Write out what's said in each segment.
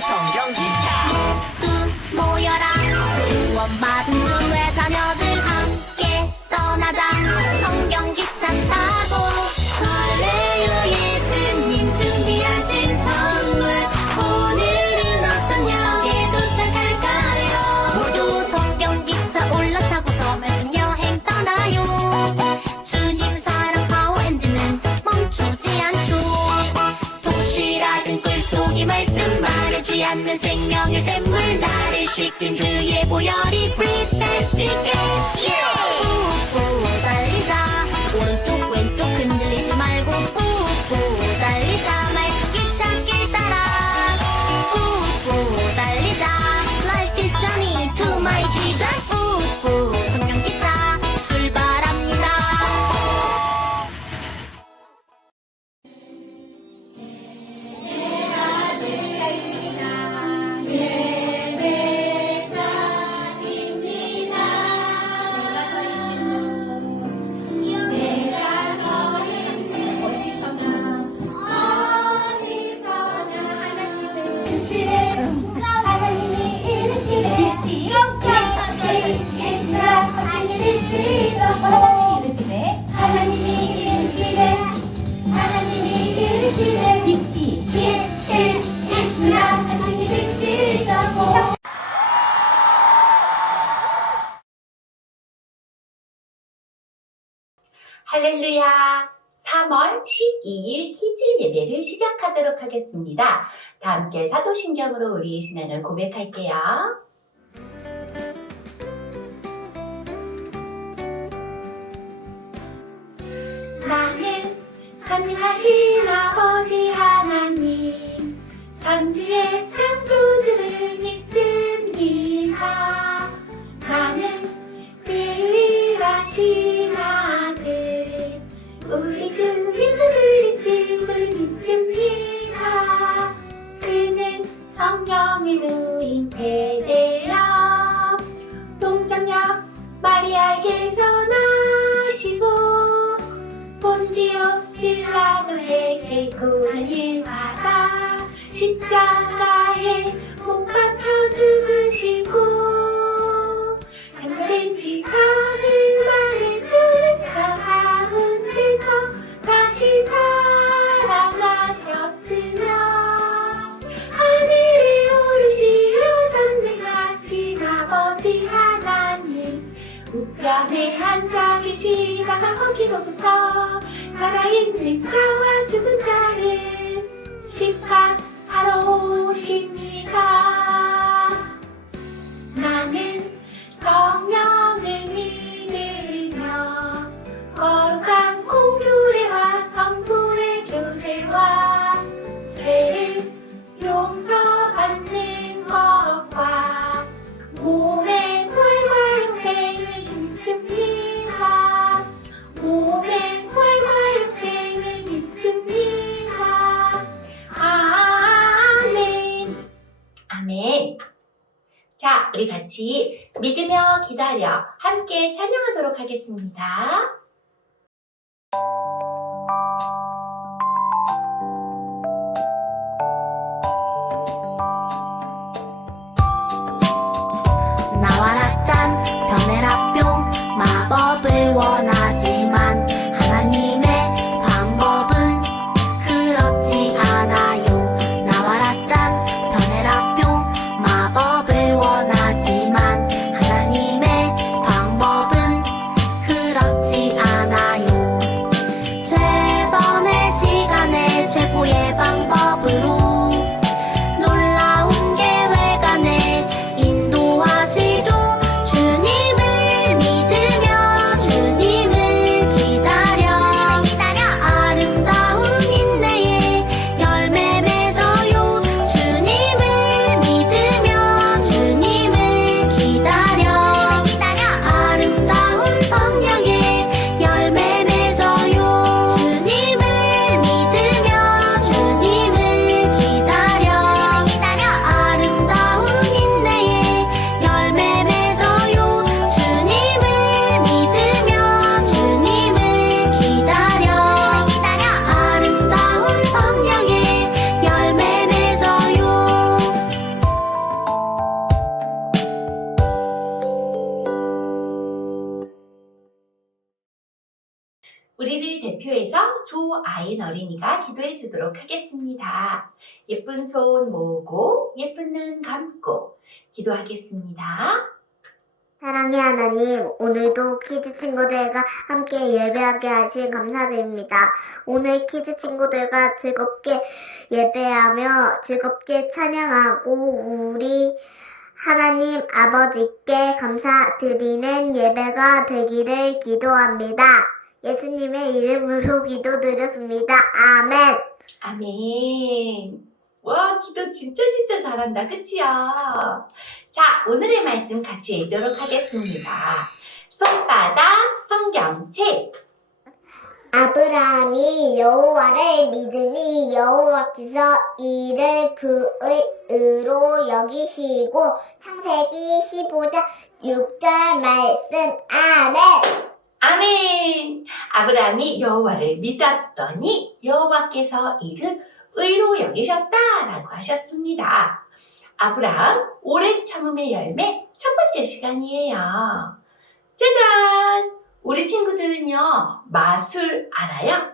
성경기차 모두 모여라 구원받은 주의 자녀들 함께 떠나자 성경기차 타고 할렐루야 예수님 준비하신 선물 오늘은 어떤 역에 도착할까요 모두 성경기차 올라타고서 말씀 여행 떠나요 주님 사랑 파워 엔진은 멈추지 않죠 도시락은 꿀속이 말씀 마르지 않는 생명의 샘물 나를 씻긴 주의 보혈이 Breathe fast again 우후 달리자 오른쪽 왼쪽 흔들리지 말고 우후 달리자 말기차길 따라 우후 달리자 Life is journey to my Jesus 우후 성경기차 출발합니다 하나님이 이르시되 빛이 있으라 하시니 빛이 있었고 하나님이 이르시되 빛이 있으라 하시니 빛이 있었고 할렐루야! 3월 12일 키즈 예배를 시작하도록 하겠습니다. 다 함께 사도신경으로 우리 신앙을 고백할게요. 나는 전능하신 아버지 하나님 천지의 창조주를 믿습니다. 나는 그의 유일하신 아들 우리 주 예수 그리스도를 믿습니다. 그는 성령으로 잉태되어 동정녀 마리아에게서 나시고 본디오 빌라도에게 고난을 받아 십자가에 못 박혀 죽으시고 하늘은 지상을 말해주는 자 가운데서 다시 살아나셨으며 하늘에 오르시려 전능하신 아버지 하나님 우편에 앉아 계시다가 거기로부터 살아있는 자와 죽은 자를 심판하러 오십니다. 나는 성령을 믿으며 거룩한 공교회와 성도의 교제와 죄를 용서받는 것과 몸의 부활과 영생을 믿습니다. 몸의 부활과 영생을 믿습니다. 아멘. 아멘. 자, 우리 같이 믿으며 기다려 함께 찬양하도록 하겠습니다. 나와라 짠 변해라 뿅 마법을 원하지만 하나님의 방법은 그렇지 않아요 나와라 짠 변해라 뿅 마법을 원하지만 하나님의 방법은 그렇지 기도해서 조아인 어린이가 기도해 주도록 하겠습니다. 예쁜 손 모으고 예쁜 눈 감고 기도하겠습니다. 사랑의 하나님, 오늘도 키즈 친구들과 함께 예배하게 하신 감사드립니다. 오늘 키즈 친구들과 즐겁게 예배하며 즐겁게 찬양하고 우리 하나님 아버지께 감사드리는 예배가 되기를 기도합니다. 예수님의 이름으로 기도드렸습니다. 아멘. 아멘. 와, 기도 진짜 잘한다. 그치요? 자, 오늘의 말씀 같이 읽도록 하겠습니다. 손바닥 성경책. 아브라함이 여호와를 믿으니 여호와께서 이를 그의 의로 여기시고 창세기 15장 6절 말씀. 아멘. 아멘. 아브라함이 여호와를 믿었더니 여호와께서 이를 의로 여기셨다라고 하셨습니다. 아브라함 오래 참음의 열매 첫 번째 시간이에요. 짜잔! 우리 친구들은요, 마술 알아요?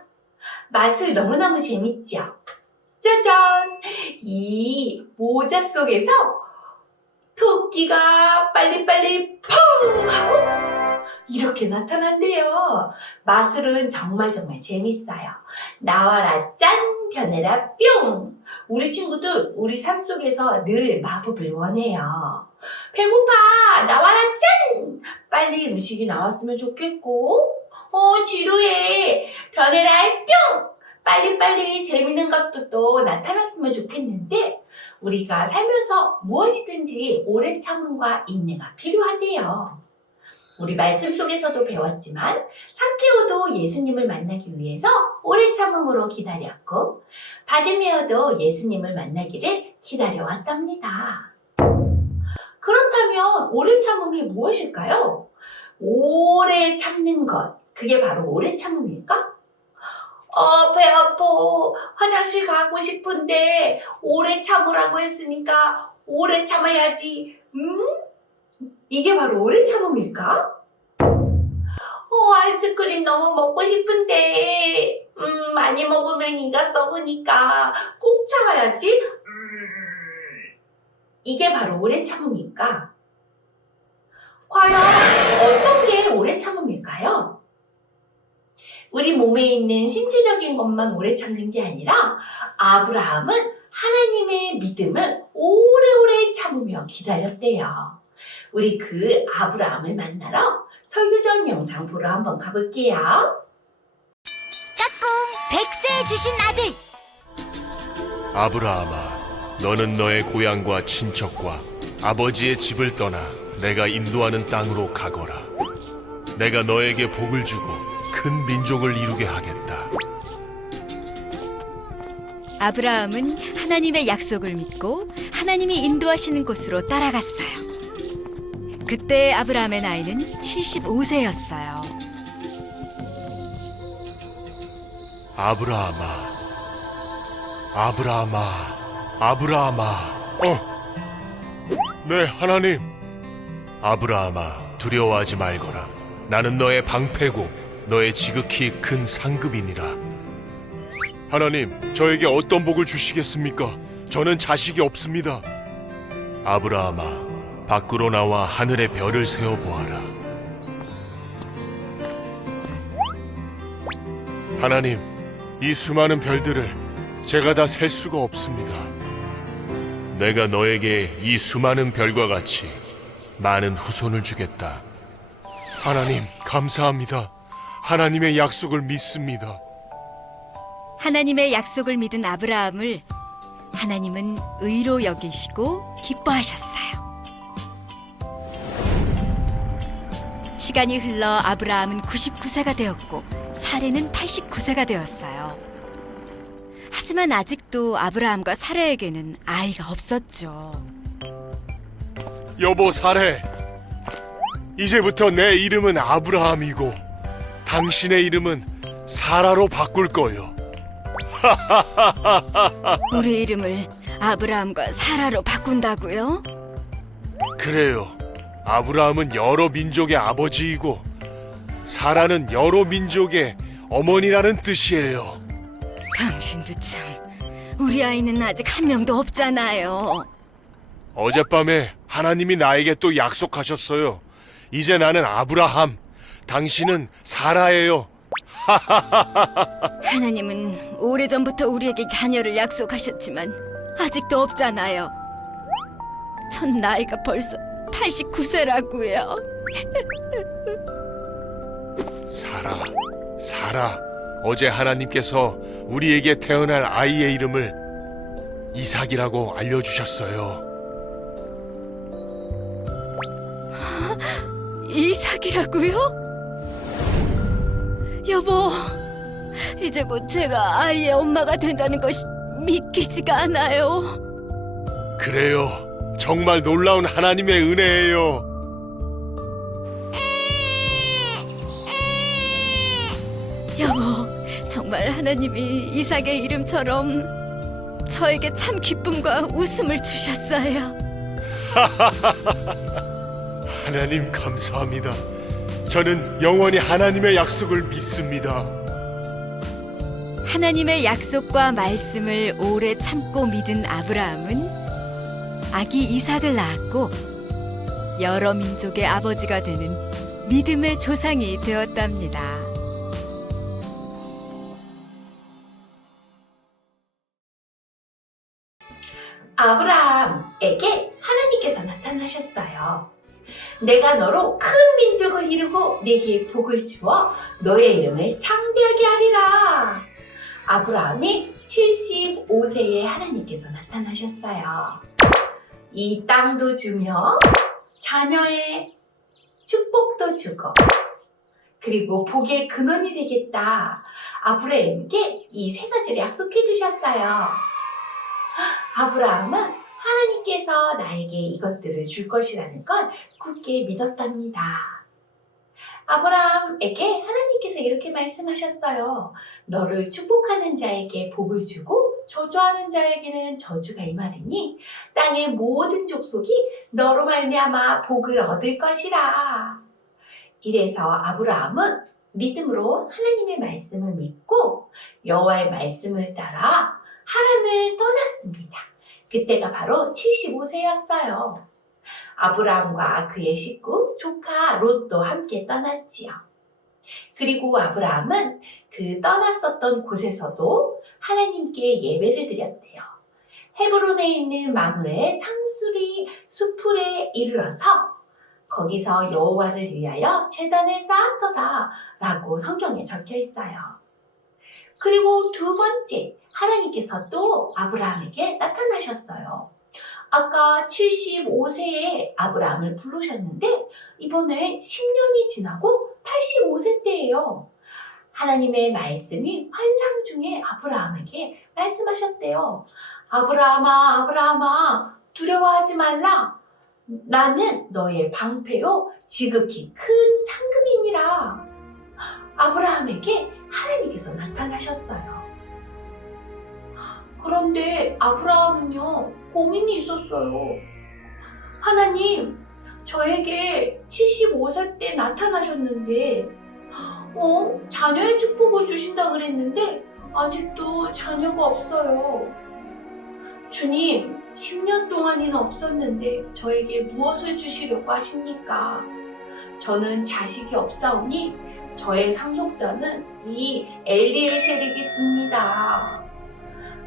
마술 너무너무 재밌죠? 짜잔! 이 모자 속에서 토끼가 빨리빨리 펑! 하고 이렇게 나타난대요. 마술은 정말 재밌어요. 나와라 짠! 변해라 뿅! 우리 친구들 우리 산속에서 늘 마법을 원해요. 배고파! 나와라 짠! 빨리 음식이 나왔으면 좋겠고 지루해! 변해라 뿅! 빨리빨리 재밌는 것도 또 나타났으면 좋겠는데 우리가 살면서 무엇이든지 오래 참음과 인내가 필요하대요. 우리 말씀 속에서도 배웠지만 삭개오도 예수님을 만나기 위해서 오래 참음으로 기다렸고 바디메어도 예수님을 만나기를 기다려왔답니다. 그렇다면 오래 참음이 무엇일까요? 오래 참는 것, 그게 바로 오래 참음일까? 배 아파. 화장실 가고 싶은데 오래 참으라고 했으니까 오래 참아야지. 이게 바로 오래 참음일까? 아이스크림 너무 먹고 싶은데 많이 먹으면 이가 썩으니까 꾹 참아야지. 이게 바로 오래 참음일까? 과연 어떤 게 오래 참음일까요? 우리 몸에 있는 신체적인 것만 오래 참는 게 아니라 아브라함은 하나님의 믿음을 오래오래 참으며 기다렸대요. 우리 그 아브라함을 만나러 설교전 영상 보러 한번 가볼게요. 까꿍 100세 주신 아들. 아브라함아, 너는 너의 고향과 친척과 아버지의 집을 떠나 내가 인도하는 땅으로 가거라. 내가 너에게 복을 주고 큰 민족을 이루게 하겠다. 아브라함은 하나님의 약속을 믿고 하나님이 인도하시는 곳으로 따라갔어요. 그때 아브라함의 나이는 75세였어요. 아브라함아, 네, 하나님. 아브라함아, 두려워하지 말거라. 나는 너의 방패고 너의 지극히 큰 상급이니라. 하나님, 저에게 어떤 복을 주시겠습니까? 저는 자식이 없습니다. 아브라함아, 밖으로 나와 하늘의 별을 세어보아라. 하나님, 이 수많은 별들을 제가 다 셀 수가 없습니다. 내가 너에게 이 수많은 별과 같이 많은 후손을 주겠다. 하나님, 감사합니다. 하나님의 약속을 믿습니다. 하나님의 약속을 믿은 아브라함을 하나님은 의로 여기시고 기뻐하셨어요. 시간이 흘러 아브라함은 99세가 되었고 사레는 89세가 되었어요. 하지만 아직도 아브라함과 사레에게는 아이가 없었죠. 여보 사레, 이제부터 내 이름은 아브라함이고 당신의 이름은 사라로 바꿀 거요. 우리 이름을 아브라함과 사라로 바꾼다고요? 그래요. 아브라함은 여러 민족의 아버지이고 사라는 여러 민족의 어머니라는 뜻이에요. 당신도 참, 우리 아이는 아직 한 명도 없잖아요. 어젯밤에 하나님이 나에게 또 약속하셨어요. 이제 나는 아브라함, 당신은 사라예요. 하나님은 오래전부터 우리에게 자녀를 약속하셨지만 아직도 없잖아요. 전 나이가 벌써 89세라고요. 사라. 어제 하나님께서 우리에게 태어날 아이의 이름을 이삭이라고 알려주셨어요. 이삭이라고요? 여보, 이제 곧 제가 아이의 엄마가 된다는 것이 믿기지가 않아요. 그래요. 정말 놀라운 하나님의 은혜예요. 여보, 정말 하나님이 이삭의 이름처럼 저에게 참 기쁨과 웃음을 주셨어요. 하나님 감사합니다. 저는 영원히 하나님의 약속을 믿습니다. 하나님의 약속과 말씀을 오래 참고 믿은 아브라함은 아기 이삭을 낳았고 여러 민족의 아버지가 되는 믿음의 조상이 되었답니다. 아브라함에게 하나님께서 나타나셨어요. 내가 너로 큰 민족을 이루고 네게 복을 주어 너의 이름을 창대하게 하리라. 아브라함이 75세에 하나님께서 나타나셨어요. 이 땅도 주며 자녀의 축복도 주고 그리고 복의 근원이 되겠다. 아브라함에게 이 세 가지를 약속해 주셨어요. 아브라함은 하나님께서 나에게 이것들을 줄 것이라는 걸 굳게 믿었답니다. 아브라함에게 하나님께서 이렇게 말씀하셨어요. 너를 축복하는 자에게 복을 주고 저주하는 자에게는 저주가 임하리니 땅의 모든 족속이 너로 말미암아 복을 얻을 것이라. 이래서 아브라함은 믿음으로 하나님의 말씀을 믿고 여호와의 말씀을 따라 하란을 떠났습니다. 그때가 바로 75세였어요. 아브라함과 그의 식구, 조카 롯도 함께 떠났지요. 그리고 아브라함은 그 떠났었던 곳에서도 하나님께 예배를 드렸대요. 헤브론에 있는 마므레 상수리 수풀에 이르러서 거기서 여호와를 위하여 제단을 쌓았도다 라고 성경에 적혀 있어요. 그리고 두 번째, 하나님께서 또 아브라함에게 나타나셨어요. 아까 75세에 아브라함을 부르셨는데 이번엔 10년이 지나고 85세 때예요. 하나님의 말씀이 환상 중에 아브라함에게 말씀하셨대요. 아브라함아, 아브라함아, 두려워하지 말라. 나는 너의 방패요 지극히 큰 상급이니라. 아브라함에게 하나님께서 나타나셨어요. 그런데 아브라함은요, 고민이 있었어요. 하나님, 저에게 75세 때 나타나셨는데, 자녀의 축복을 주신다 그랬는데, 아직도 자녀가 없어요. 주님, 10년 동안이나 없었는데, 저에게 무엇을 주시려고 하십니까? 저는 자식이 없사오니, 저의 상속자는 이 엘리에셀이겠습니다.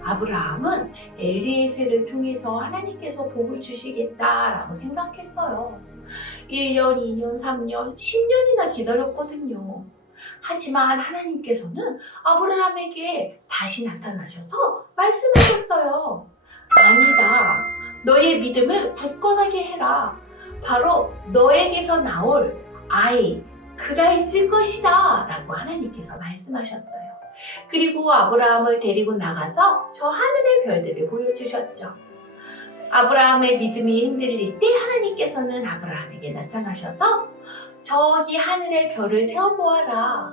아브라함은 엘리에셀을 통해서 하나님께서 복을 주시겠다라고 생각했어요. 1년, 2년, 3년, 10년이나 기다렸거든요. 하지만 하나님께서는 아브라함에게 다시 나타나셔서 말씀하셨어요. 아니다. 너의 믿음을 굳건하게 해라. 바로 너에게서 나올 아이, 그가 있을 것이다 라고 하나님께서 말씀하셨어요. 그리고 아브라함을 데리고 나가서 저 하늘의 별들을 보여주셨죠. 아브라함의 믿음이 흔들릴 때 하나님께서는 아브라함에게 나타나셔서 저기 하늘의 별을 세어보아라.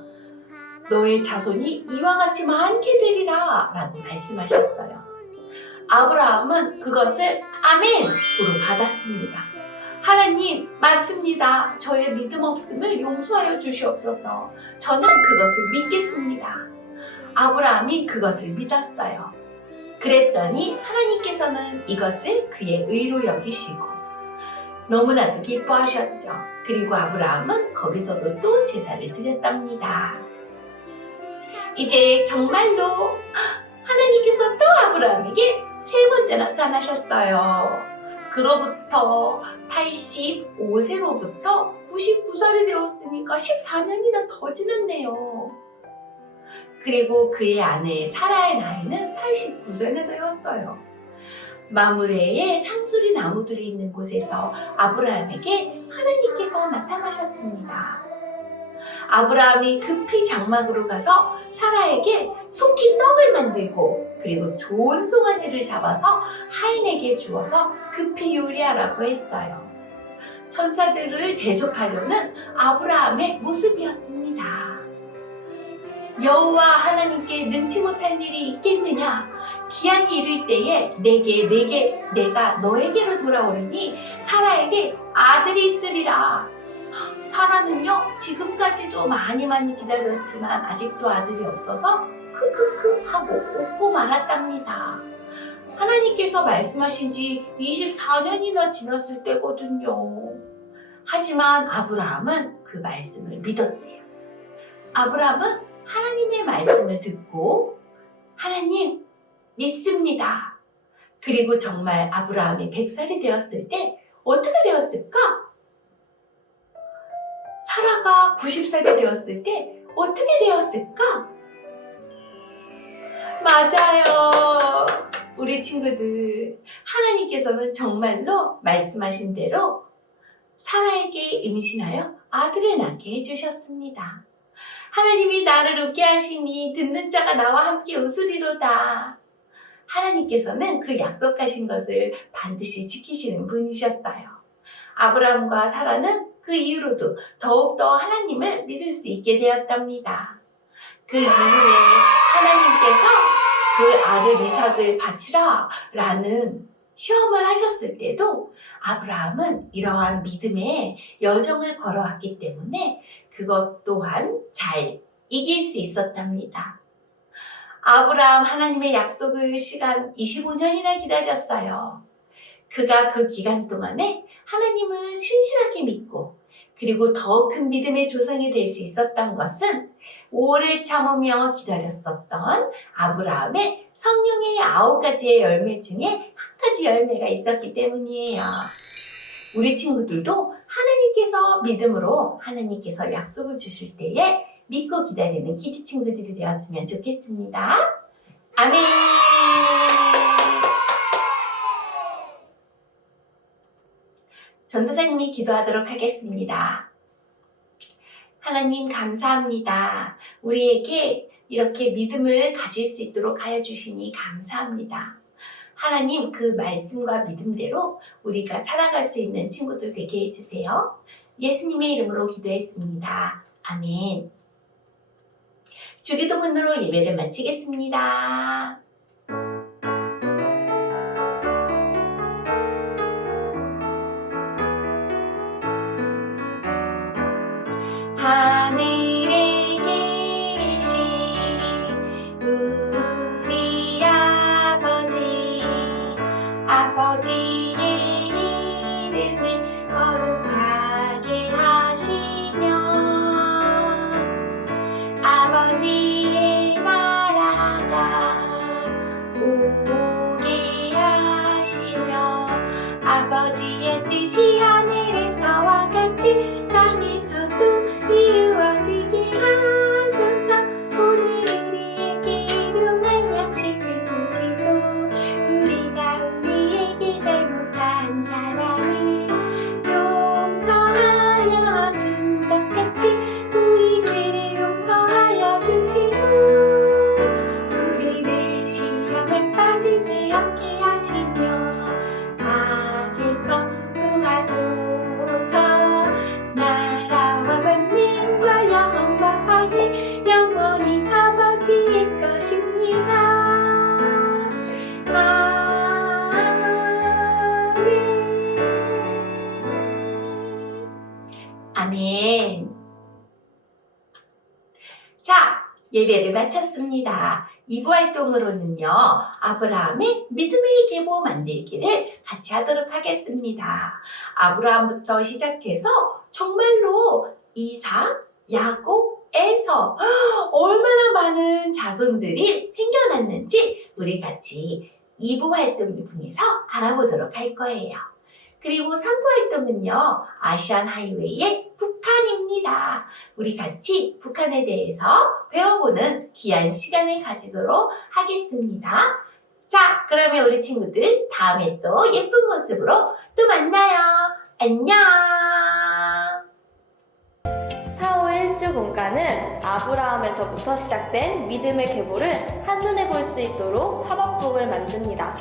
너의 자손이 이와 같이 많게 되리라 라고 말씀하셨어요. 아브라함은 그것을 아멘으로 받았습니다. 하나님, 맞습니다. 저의 믿음 없음을 용서하여 주시옵소서. 저는 그것을 믿겠습니다. 아브라함이 그것을 믿었어요. 그랬더니 하나님께서는 이것을 그의 의로 여기시고 너무나도 기뻐하셨죠. 그리고 아브라함은 거기서도 또 제사를 드렸답니다. 이제 정말로 하나님께서 또 아브라함에게 세 번째 나타나셨어요. 그로부터 85세로부터 99살이 되었으니까 14년이나 더 지났네요. 그리고 그의 아내 사라의 나이는 89세나 되었어요. 마므레에 상수리 나무들이 있는 곳에서 아브라함에게 하나님께서 나타나셨습니다. 아브라함이 급히 장막으로 가서 사라에게 속히 떡을 만들고 그리고 좋은 송아지를 잡아서 하인에게 주어서 급히 요리하라고 했어요. 천사들을 대접하려는 아브라함의 모습이었습니다. 여호와 하나님께 능치 못할 일이 있겠느냐? 기한이 이를 때에 내가 너에게로 돌아오리니 사라에게 아들이 있으리라. 사라는요, 지금까지도 많이 기다렸지만 아직도 아들이 없어서 크크크 하고 웃고 말았답니다. 하나님께서 말씀하신 지 24년이나 지났을 때거든요. 하지만 아브라함은 그 말씀을 믿었대요. 아브라함은 하나님의 말씀을 듣고 하나님 믿습니다. 그리고 정말 아브라함이 100살이 되었을 때 어떻게 되었을까? 사라가 90살이 되었을 때 어떻게 되었을까? 맞아요. 우리 친구들, 하나님께서는 정말로 말씀하신 대로 사라에게 임신하여 아들을 낳게 해주셨습니다. 하나님이 나를 웃게 하시니 듣는 자가 나와 함께 웃으리로다. 하나님께서는 그 약속하신 것을 반드시 지키시는 분이셨어요. 아브라함과 사라는 그 이후로도 더욱더 하나님을 믿을 수 있게 되었답니다. 그 이후에 하나님께서 그 아들 이삭을 바치라 라는 시험을 하셨을 때도 아브라함은 이러한 믿음의 여정을 걸어왔기 때문에 그것 또한 잘 이길 수 있었답니다. 아브라함 하나님의 약속을 시간 25년이나 기다렸어요. 그가 그 기간 동안에 하나님을 신실하게 믿고 그리고 더 큰 믿음의 조상이 될 수 있었던 것은 오래 참으며 기다렸었던 아브라함의 성령의 9가지의 열매 중에 한 가지 열매가 있었기 때문이에요. 우리 친구들도 하나님께서 믿음으로 하나님께서 약속을 주실 때에 믿고 기다리는 키즈 친구들이 되었으면 좋겠습니다. 아멘. 전도사님이 기도하도록 하겠습니다. 하나님 감사합니다. 우리에게 이렇게 믿음을 가질 수 있도록 하여 주시니 감사합니다. 하나님 그 말씀과 믿음대로 우리가 살아갈 수 있는 친구들 되게 해주세요. 예수님의 이름으로 기도했습니다. 아멘. 주기도문으로 예배를 마치겠습니다. 하늘에 계신 우리 아버지의 이름을 거룩하게 하시며 아버지의 나라가 오게 하시며 아버지의 뜻이 하늘에서와 같이 땅에서도 이루어지게 하소서. 오늘 우리에게 일용할 양식을 주시고 우리가 우리에게 잘못 예배를 마쳤습니다. 2부 활동으로는요, 아브라함의 믿음의 계보 만들기를 같이 하도록 하겠습니다. 아브라함부터 시작해서 정말로 이삭, 야곱, 에서 얼마나 많은 자손들이 생겨났는지 우리 같이 2부 활동을 통해서 알아보도록 할 거예요. 그리고 3부 활동은요, 아시안 하이웨이의 북한입니다. 우리 같이 북한에 대해서 배워보는 귀한 시간을 가지도록 하겠습니다. 자, 그러면 우리 친구들 다음에 또 예쁜 모습으로 또 만나요. 안녕! 4호 1주 공간은 아브라함에서부터 시작된 믿음의 계보를 한눈에 볼 수 있도록 팝업북을 만듭니다.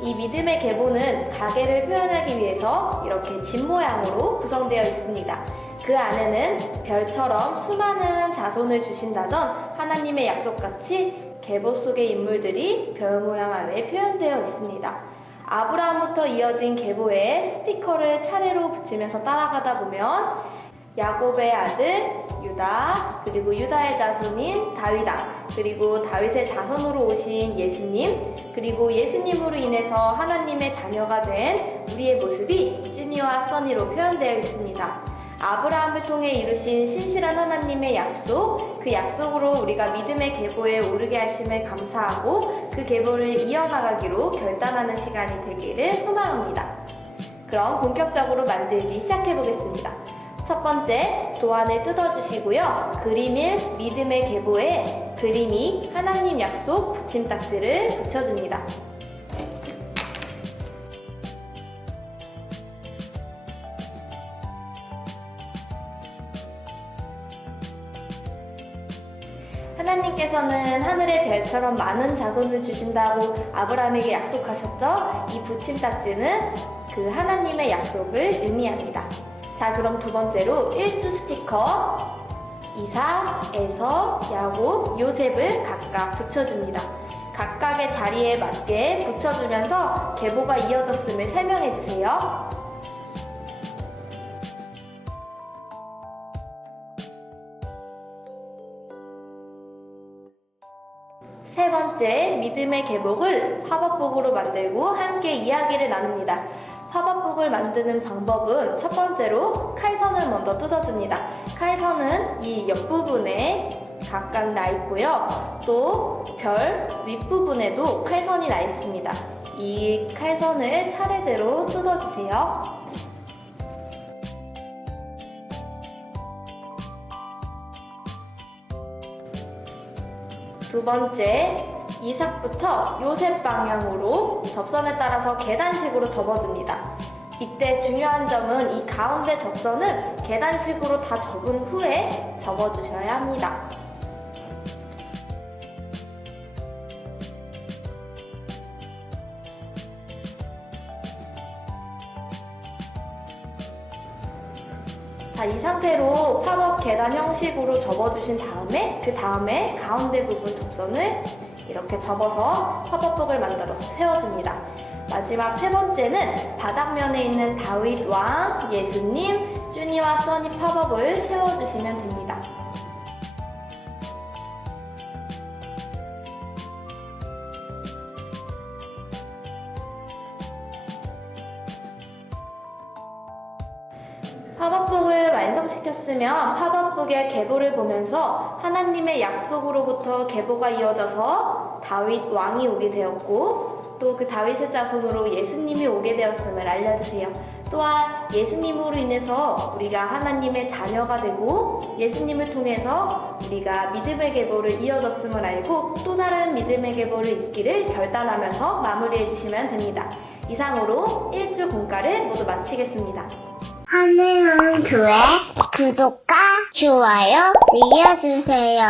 이 믿음의 계보는 가계를 표현하기 위해서 이렇게 집 모양으로 구성되어 있습니다. 그 안에는 별처럼 수많은 자손을 주신다던 하나님의 약속같이 계보 속의 인물들이 별 모양 안에 표현되어 있습니다. 아브라함부터 이어진 계보에 스티커를 차례로 붙이면서 따라가다 보면 야곱의 아들 유다, 그리고 유다의 자손인 다윗왕, 그리고 다윗의 자손으로 오신 예수님, 그리고 예수님으로 인해서 하나님의 자녀가 된 우리의 모습이 쭈니와 써니로 표현되어 있습니다. 아브라함을 통해 이루신 신실한 하나님의 약속, 그 약속으로 우리가 믿음의 계보에 오르게 하심을 감사하고 그 계보를 이어나가기로 결단하는 시간이 되기를 소망합니다. 그럼 본격적으로 만들기 시작해보겠습니다. 첫 번째, 도안을 뜯어주시고요. 그림일 믿음의 계보에 그림이 하나님 약속 붙임딱지를 붙여줍니다. 하나님께서는 하늘의 별처럼 많은 자손을 주신다고 아브라함에게 약속하셨죠? 이 붙임딱지는 그 하나님의 약속을 의미합니다. 자, 그럼 두 번째로 1주 스티커, 이삭, 에서, 야곱, 요셉을 각각 붙여줍니다. 각각의 자리에 맞게 붙여주면서 계보가 이어졌음을 설명해주세요. 세 번째, 믿음의 계복을 팝업북으로 만들고 함께 이야기를 나눕니다. 팝업북을 만드는 방법은 첫 번째로 칼선을 먼저 뜯어줍니다. 칼선은 이 옆부분에 각각 나 있고요. 또 별 윗부분에도 칼선이 나 있습니다. 이 칼선을 차례대로 뜯어주세요. 두 번째, 이삭부터 요셉 방향으로 접선에 따라서 계단식으로 접어줍니다. 이때 중요한 점은 이 가운데 접선은 계단식으로 다 접은 후에 접어주셔야 합니다. 자, 이 상태로 팝업 계단 형식으로 접어주신 다음에 그 다음에 가운데 부분 접선을 이렇게 접어서 팝업북을 만들어서 세워줍니다. 마지막 세 번째는 바닥면에 있는 다윗 왕, 예수님, 쭈니와 써니 팝업을 세워주시면 됩니다. 팝업북을 완성시켰으면 팝업북의 계보를 보면서 하나님의 약속으로부터 계보가 이어져서 다윗 왕이 오게 되었고 또 그 다윗의 자손으로 예수님이 오게 되었음을 알려주세요. 또한 예수님으로 인해서 우리가 하나님의 자녀가 되고 예수님을 통해서 우리가 믿음의 계보를 이어졌음을 알고 또 다른 믿음의 계보를 잇기를 결단하면서 마무리해 주시면 됩니다. 이상으로 1주 공과를 모두 마치겠습니다. 하늘은 교회 구독과 좋아요 눌러주세요.